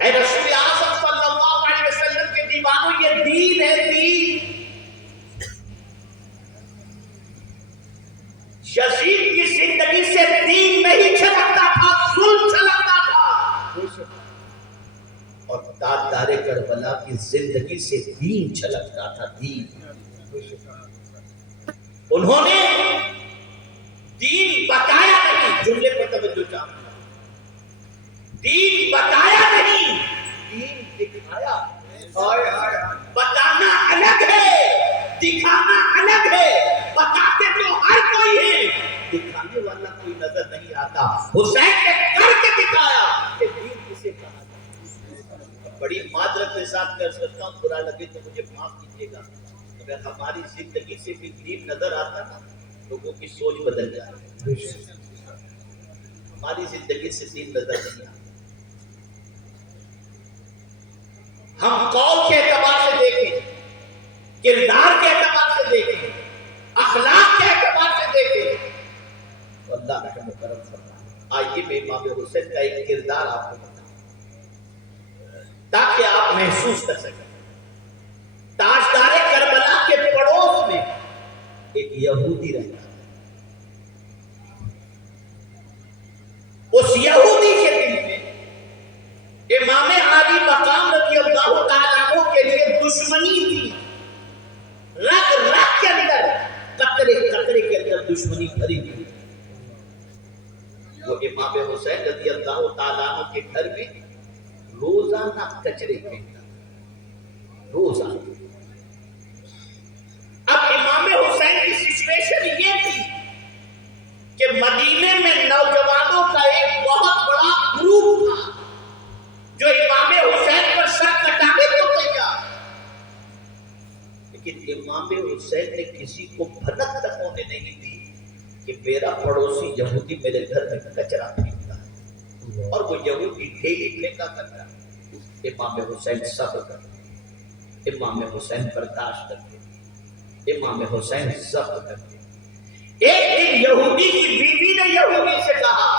اے رسول اعظم صلی اللہ علیہ وسلم کے دیوانوں یہ دین ہے، دین۔ یزید کی زندگی سے دین نہیں چھلکتا تھا، ظلم چھلکتا تھا، اور تاجدار کربلا کی زندگی سے دین چھلکتا تھا، دین۔ انہوں نے دین بتایا نہیں، جملے پر توجہ چاہیے، دین بتایا نہیں، دین دکھایا۔ بتانا الگ ہے، دکھانا الگ ہے۔ بتاتے تو ہر کوئی ہے، دکھانے والا کوئی نظر نہیں آتا۔ حسین نے کر کے دکھایا کہ دین کسے کہا جاتا ہے۔ بڑی معذرت کے ساتھ میں عرض کرتا ہوں، برا لگے تو مجھے معاف کیجیے گا، اگر ہماری زندگی سے بھی دین نظر آتا نا لوگوں کی سوچ بدل جائے۔ ہماری زندگی سے دین نظر نہیں آتا، ہم قول کے اعتبار سے دیکھیں، کردار کے اعتبار سے دیکھیں، اخلاق کے اعتبار سے دیکھیں، تو اللہ رحم و کرم فرمائے۔ آئیے میں امام حسین کا ایک کردار آپ کو بتاؤں تاکہ آپ محسوس کر سکیں۔ تاجدار کربلا کے پڑوس میں ایک یہودی رہتا ہے، اس یہودی کے دل میں امام علی مقام رضی اللہ تعالیٰ عنہ کے لیے دشمنی تھی، رگ رگ کے اندر، قطرے قطرے کے اندر دشمنی بھری ہوئی۔ وہ امام حسین رضی اللہ تعالیٰ عنہ کے گھر میں روزانہ کچرے پھینکتا، روزانہ۔ اب امام حسین کی سچویشن یہ تھی کہ مدینے میں نوجوانوں کا ایک بہت بڑا گروپ تھا جو امام حسین پر سر کٹانے کو تیار، لیکن امام حسین نے کسی کو بھنک تک ہونے نہیں دی کہ میرا پڑوسی یہودی میرے گھر میں کچرا پھینکتا ہے، اور وہ یہودی ڈیلی پھینکا کرتا ہے۔ امام حسین صبر کرتے، امام حسین برداشت کرتے، امام حسین صبر کرتے۔ ایک دن یہودی کی بیوی نے یہودی سے کہا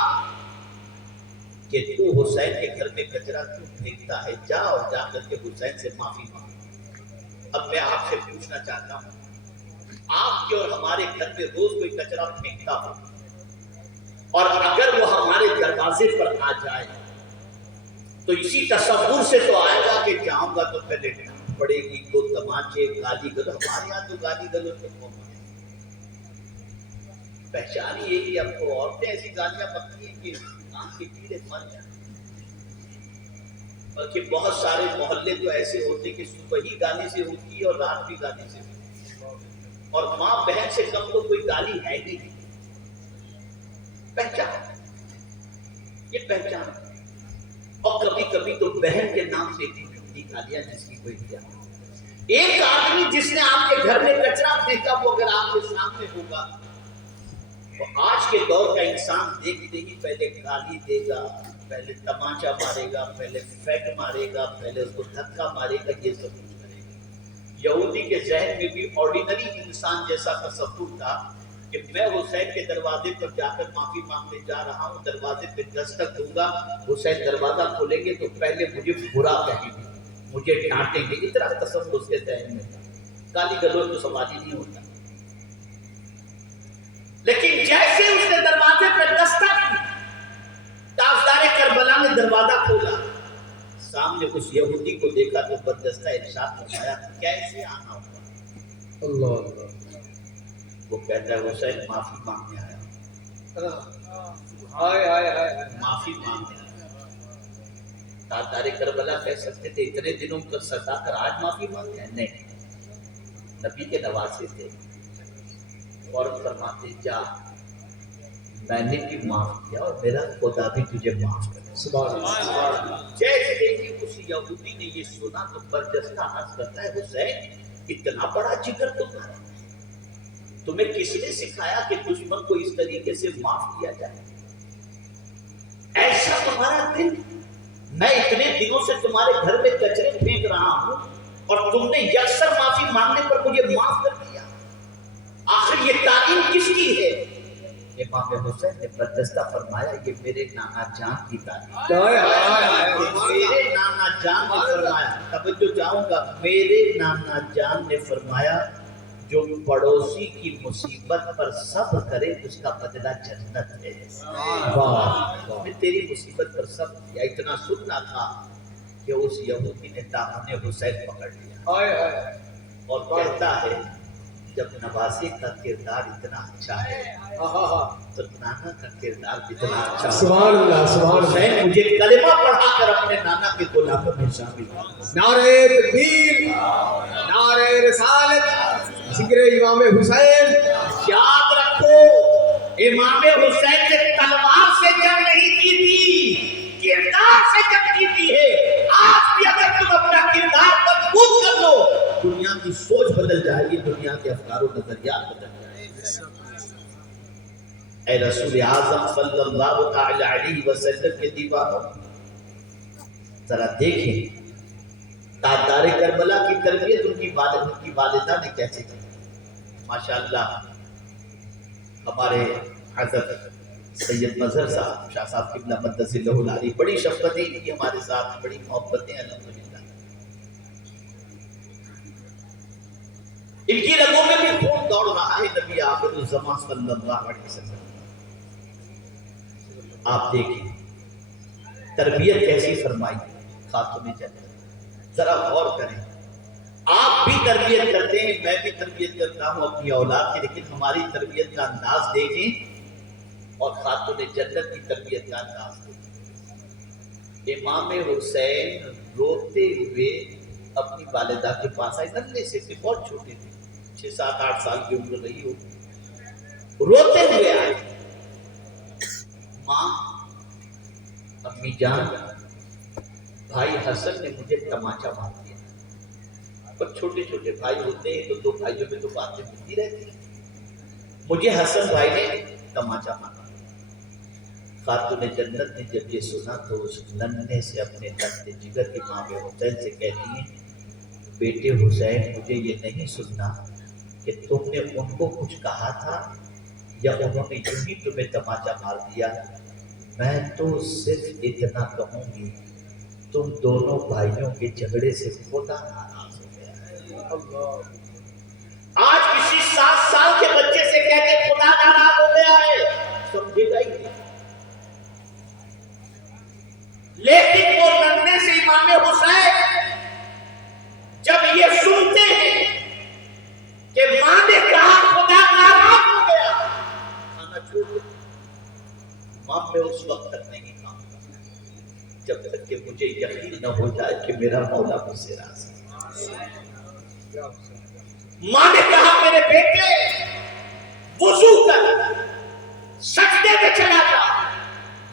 کہ تو حسین کے گھر میں کچرا کیوں پھینکتا ہے، جا اور جا کر کے حسین سے معافی مانگ۔ اب میں آپ سے پوچھنا چاہتا ہوں، آپ کے اور ہمارے گھر میں روز کوئی کچرا پھینکتا ہو اور اگر وہ ہمارے دروازے پر آ جائے تو اسی تصور سے تو آئے گا کہ جاؤں گا تو پہلے ڈانٹ پڑے گی، تو تماچے، گالی گلوچ۔ ہمارے یہاں تو گالی گلوچ تو کم ہے، پہچان یہ کہ اب تو عورتیں ایسی گالیاں بکتی ہیں کہ آنکھ کے کیڑے مر جائیں، بلکہ بہت سارے محلے تو ایسے ہوتے کہ صبح ہی گالی سے ہوتی ہے اور رات بھی گالی سے ہوتی ہے، اور ماں بہن سے کم تو کوئی گالی ہے ہی نہیں۔ پہچان، یہ پہچان، اور کبھی کبھی تو بہن کے نام سے اتنی گالیاں جس کی کوئی کیا. ایک آدمی جس نے آپ کے گھر میں کچرا پھینکا وہ اگر آپ کے سامنے ہوگا تو آج کے دور کا انسان دیکھتے ہی پہلے گالی دے گا, پہلے تماچا مارے گا, پہلے فیٹ مارے گا, پہلے اس کو دھکا مارے گا, یہ سب کچھ کرے گا. یہودی کے ذہن میں بھی آرڈینری انسان جیسا تصور تھا کہ میں حسین کے دروازے پر جا کر معافی مانگنے جا رہا ہوں, دروازے پہ دستک دوں گا, حسین دروازہ کھولیں گے تو پہلے مجھے برا کہیں گے, مجھے ڈانٹیں گے. اتنا تصور اس کے ذہن میں تھا. گالی گلوچ تو سوال ہی نہیں ہوتا. لیکن جیسے اس نے دروازے پہ دستک دی, تاجدار کربلا نے دروازہ کھولا, سامنے اس یہودی کو دیکھا تو بددستہ ارشاد فرمایا کیسے آنا ہوگا. اللہ وہ کہتا ہے حسین معافی مانگنے آیا, معافی مانگنے آیا. تاجدار کربلا کہہ سکتے تھے اتنے دنوں کا ستا کر آج معافی مانگنے آئے. نہیں, نبی کے نواسے تھے. اور فرماتے جا, میں نے بھی معاف کیا اور میرا خدا بھی تجھے معاف کرے. سبحان اللہ. جیسے ہی اس یہودی نے یہ سنا تو برجستہ عرض کرتا ہے حسین اتنا بڑا جگر تمہارا, تمہیں کس نے سکھایا کہ دشمن کو اس طریقے سے معاف کیا جائے؟ ایسا تمہارا دل, میں اتنے دنوں سے تمہارے گھر میں کچرے پھینک رہا ہوں اور تم نے یکسر معافی مانگنے پر مجھے معاف کر دیا. آخر یہ تعلیم کس کی ہے؟ امام حسین نے برجستہ فرمایا یہ میرے نانا جان کی تعلیم. میرے نانا جان نے فرمایا, توجہ چاہوں گا, میرے نانا جان نے فرمایا جو پڑوسی کی مصیبت پر صبر کرے اس کا بدلہ جنت ہے. میں تیری مصیبت پر صبر کیا. اتنا سننا تھا کہ اس یہودی نے دامن حسین پکڑ لیا اور کہتا ہے جب نواسے کا کردار اتنا اچھا ہے تو نانا کا کردار اتنا اچھا ہے. سبحان اللہ سبحان اللہ. حسین مجھے کلمہ پڑھا کر اپنے نانا کے غلاموں میں شامل کر. نعرہ تکبیر, نعرہ رسالت, ذکر امام حسین. یاد رکھو امام حسین نے تلوار سے جنگ نہیں کی تھی, کردار سے جنگ کی تھی ہے. آج بھی اگر تم اپنا کردار مضبوط کر لو دنیا کی سوچ بدل جائے گی, دنیا کے افکار و نظریات بدل جائیں گے. اے رسول اعظم صلی اللہ تعالی علیہ وسلم کے دیوانوں, ذرا دیکھیں تاجدار کربلا کی تربیت ان کی والدہ نے کیسے کی. ماشاءاللہ ہمارے حضرت سید مظہر صاحب, شاہ صاحب قبلہ مقدس اللہ العالی, بڑی شفقتیں ان کی ہمارے ساتھ, بڑی محبتیں الحمدللہ. ان کی رگوں میں بھی خون دوڑ رہا ہے نبی آخر الزمان صلی اللہ علیہ وسلم. آپ دیکھیں تربیت کیسی فرمائی خاتون جنت. ذرا غور کریں, آپ بھی تربیت کرتے ہیں, میں بھی تربیت کرتا ہوں اپنی اولاد کی, لیکن ہماری تربیت کا انداز دیکھیں اور خاتون جنت کی تربیت کا انداز دیکھیں. امام حسین روتے ہوئے اپنی والدہ کے پاس آئے, ننھے سے تھے, بہت چھوٹے تھے, 6-7-8 سال کی عمر رہی ہو, روتے ہوئے آئے. ماں, امی جان, بھائی حسن نے مجھے تماچا مار دیا. اور چھوٹے چھوٹے بھائی ہوتے ہیں تو دو بھائیوں میں تو باتیں ہوتی رہتی ہیں. مجھے حسن بھائی نے تماچا مارا. خاتون جنت نے جب یہ سنا تو اس ننھے سے اپنے ننھے جگر امام حسین سے کہتی ہیں بیٹے حسین مجھے یہ نہیں سننا کہ تم نے ان کو کچھ کہا تھا یا انہوں نے یوں ہی تمہیں تماچا مار دیا. میں تو صرف اتنا کہوں گی تم دونوں بھائیوں کے جھگڑے سے خدا ناراض ہو گیا. آج کسی 7 سال کے بچے سے کہتے خدا ناراض ہو گیا ہے, سمجھے گا ہی نہیں. لیکن وہ ننھے سے امام حسین جب یہ سنتے ہیں کہ ماں نے کہا خدا ناراض ہو گیا, کھانا چھوڑ دو. ماں میں اس وقت تک نہیں کھاؤں گا جب تک کہ مجھے یقین نہ ہو جائے کہ میرا مولا مجھ سے راضی ہے. ماں نے کہا میرے بیٹے وضو کر, سجدے میں چلا جا,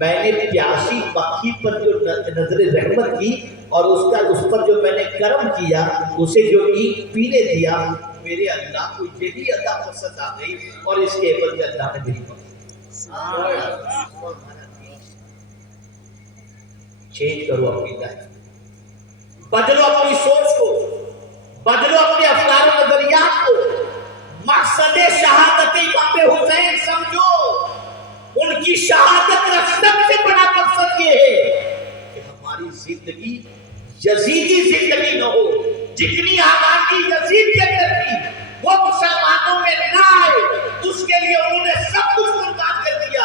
میں نے پیاسی پکھی پر جو نظر رحمت کی اور اس پر جو میں نے کرم کیا، اسے جو ایک پینے دیا، میرے اللہ کو یہی عطا پسند آ گئی اور اس کے عوض میں اللہ نے میری چینج کرو اپنی لائف، بدلو اپنی سوچ کو، بدلو اپنے افکار و نظریات کو، مقصد شہادت امام حسین سمجھو، ان کی شہادت کا سب سے بڑا مقصد یہ ہے کہ ہماری زندگی یزیدی زندگی نہ ہو، جتنی آبادی یزید کے اندر تھی وہ مسلمانوں میں نہ آئے، اس کے لیے انہوں نے سب کچھ قربان کر دیا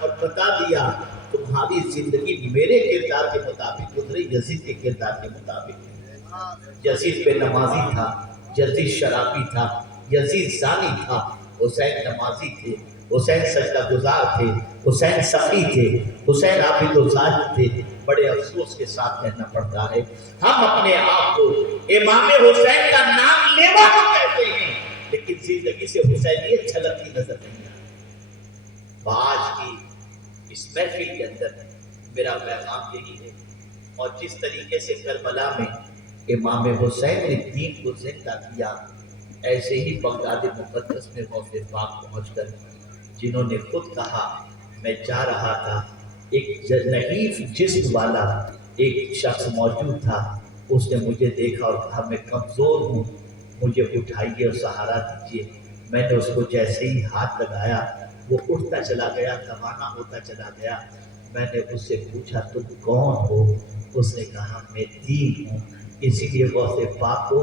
اور بتا دیا تمہاری زندگی میرے کردار کے مطابق گزرے، یزید کے کردار کے مطابق۔ یزید بے نمازی تھا، یزید شرابی تھا، یزید زانی تھا، حسین نمازی تھے، حسین سجدہ گزار تھے، حسین سخی تھے، حسین عابد و زاہد تھے۔ بڑے افسوس کے ساتھ کہنا پڑتا ہے ہم اپنے آپ کو امام حسین کا نام لیوا تو کہتے ہیں لیکن زندگی سے حسینیت چھلکتی نظر نہیں آتی۔ آج کی اس محفل کے اندر میرا پیغام یہی ہے، اور جس طریقے سے کربلا میں امام حسین نے دین کو زندہ کیا، ایسے ہی بغداد مقدس میں غوث پاک پہنچ کر جنہوں نے خود کہا میں جا رہا تھا، ایک نحیف جسم والا ایک شخص موجود تھا، اس نے مجھے دیکھا اور کہا میں کمزور ہوں، مجھے اٹھائیے اور سہارا دیجیے۔ میں نے اس کو جیسے ہی ہاتھ لگایا وہ اٹھتا چلا گیا، توانا ہوتا چلا گیا۔ میں نے اس سے پوچھا تم کون ہو؟ اس نے کہا میں دین ہوں، اسی لیے غوث پاک کو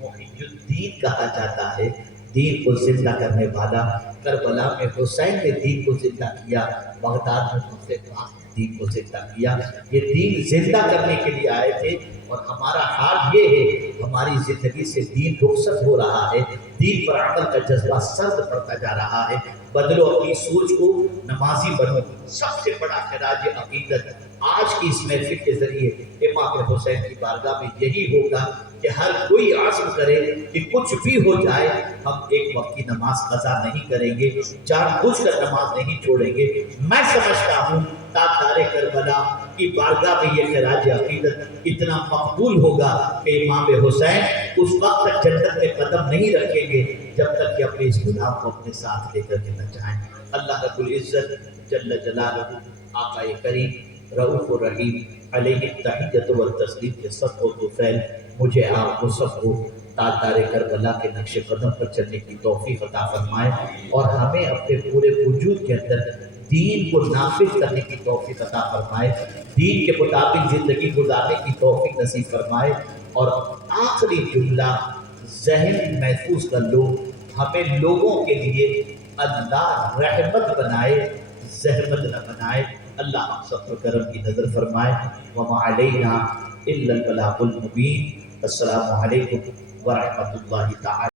محی الدین کہا جاتا ہے، دین کو زندہ کرنے والا۔ کربلا میں حسین نے دین کو زندہ کیا، بغداد میں غوث پاک نے دین کو زندہ کیا۔ یہ دین زندہ کرنے کے لیے آئے تھے اور ہمارا حال یہ ہے ہماری زندگی سے دین رخصت ہو رہا ہے، دین پر عمل کا جذبہ سرد پڑتا جا رہا ہے۔ بدلو اپنی سوچ کو، نمازی بنو۔ سب سے بڑا خراج عقیدت آج کی اس محفل کے ذریعے امام حسین کی بارگاہ میں یہی ہوگا کہ ہر کوئی عزم کرے کہ کچھ بھی ہو جائے ہم ایک وقت کی نماز قضا نہیں کریں گے، جان بوجھ کر نماز نہیں چھوڑیں گے۔ میں سمجھتا ہوں تاجدار کربلا کی بارگاہ میں یہ خراج عقیدت اتنا مقبول ہوگا کہ امام حسین اس وقت تک جنت میں قدم نہیں رکھیں گے جب تک کہ اپنے اس غلام کو اپنے ساتھ لے کر کے نہ جائیں۔ اللہ رب العزت جل جلالہ، آقا کریم رؤوف الرحیم علیہ التحیۃ والتسلیم کے صدق و طفیل مجھے آپ کو سب کو تاجدار کربلا کے نقش قدم پر چلنے کی توفیق عطا فرمائے اور ہمیں اپنے پورے وجود کے اندر دین کو نافذ کرنے کی توفیق عطا فرمائے، دین کے مطابق زندگی گزارنے کی توفیق نصیب فرمائے۔ اور آخری جملہ ذہن محفوظ کر لو، ہمیں لوگوں کے لیے اللہ رحمت بنائے، زحمت نہ بنائے۔ اللہ ہم سب پر کرم کی نظر فرمائے۔ وما علینا الا البلاغ المبین۔ السلام علیکم ورحمۃ اللہ تعالی۔